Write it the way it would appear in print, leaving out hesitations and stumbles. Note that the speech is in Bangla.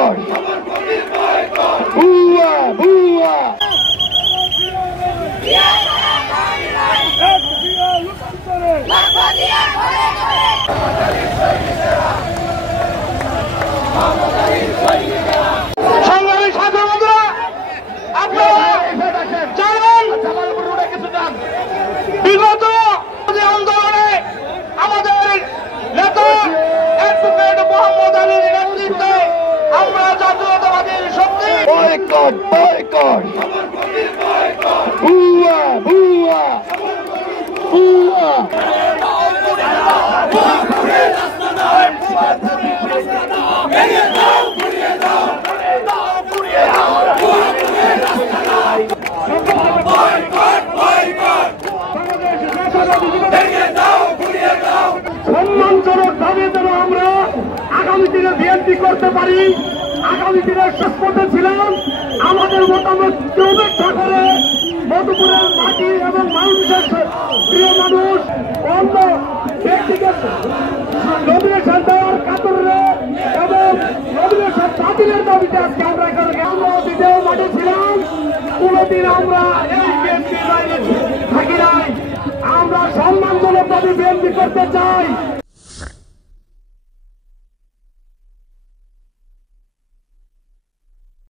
বয়কট বুয়া বুয়া সংগ্রামী সাথী বন্ধুরা, আপনারা জানেন বিগত আন্দোলনে আমাদের নেতা অ্যাডভোকেট মোহাম্মদ আলীর নেতৃত্বে আমরা জাতীয়তাবাদী শক্তি বয়কট বয়কট বুয়া বুয়া বুয়া সম্মানজনক ভাবে যেন আমরা আগামী দিনে বিএনপি করতে পারি। আগামী দিনে শেষ পথে ছিলাম আমাদের মতামত উপেক্ষা করে মধুপুরের মাটি এবং মানুষের প্রিয় মানুষ অন্য ব্যক্তিকে নমিনেশন দেওয়ার কাতরে এবং নমিনেশন বাতিলের দাবিতে আজকে আমরা আমরা দ্বিতীয় মাঠে ছিলাম। কোনদিন আমরা এই বিএনপি থাকি নাই। আমরা সম্মানজনক ভাবে বিএনপি করতে চাই।